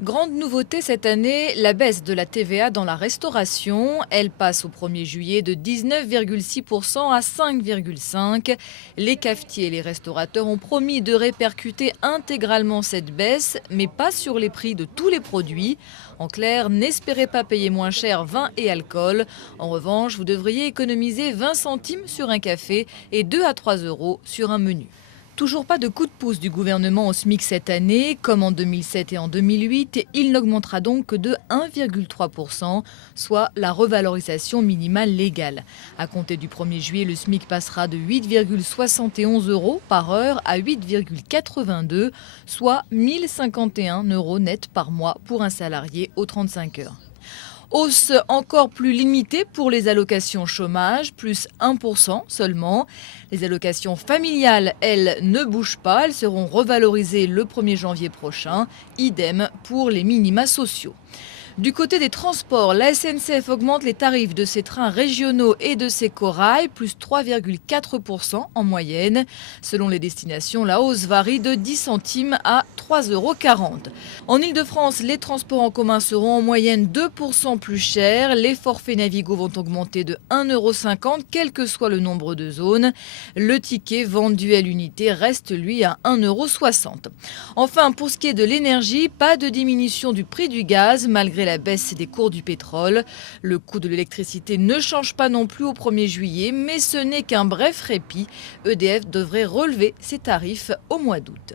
Grande nouveauté cette année, la baisse de la TVA dans la restauration. Elle passe au 1er juillet de 19,6% à 5,5%. Les cafetiers et les restaurateurs ont promis de répercuter intégralement cette baisse, mais pas sur les prix de tous les produits. En clair, n'espérez pas payer moins cher vin et alcool. En revanche, vous devriez économiser 20 centimes sur un café et 2 à 3 euros sur un menu. Toujours pas de coup de pouce du gouvernement au SMIC cette année. Comme en 2007 et en 2008, il n'augmentera donc que de 1,3%, soit la revalorisation minimale légale. À compter du 1er juillet, le SMIC passera de 8,71 euros par heure à 8,82, soit 1051 euros net par mois pour un salarié aux 35 heures. Hausse encore plus limitée pour les allocations chômage, plus 1% seulement. Les allocations familiales, elles, ne bougent pas. Elles seront revalorisées le 1er janvier prochain. Idem pour les minima sociaux. Du côté des transports, la SNCF augmente les tarifs de ses trains régionaux et de ses corails, plus 3,4% en moyenne. Selon les destinations, la hausse varie de 10 centimes à 3,40 euros. En Ile-de-France, les transports en commun seront en moyenne 2% plus chers. Les forfaits Navigo vont augmenter de 1,50 euros, quel que soit le nombre de zones. Le ticket vendu à l'unité reste, lui, à 1,60 euros. Enfin, pour ce qui est de l'énergie, pas de diminution du prix du gaz, malgré la baisse des cours du pétrole. Le coût de l'électricité ne change pas non plus au 1er juillet, mais ce n'est qu'un bref répit. EDF devrait relever ses tarifs au mois d'août.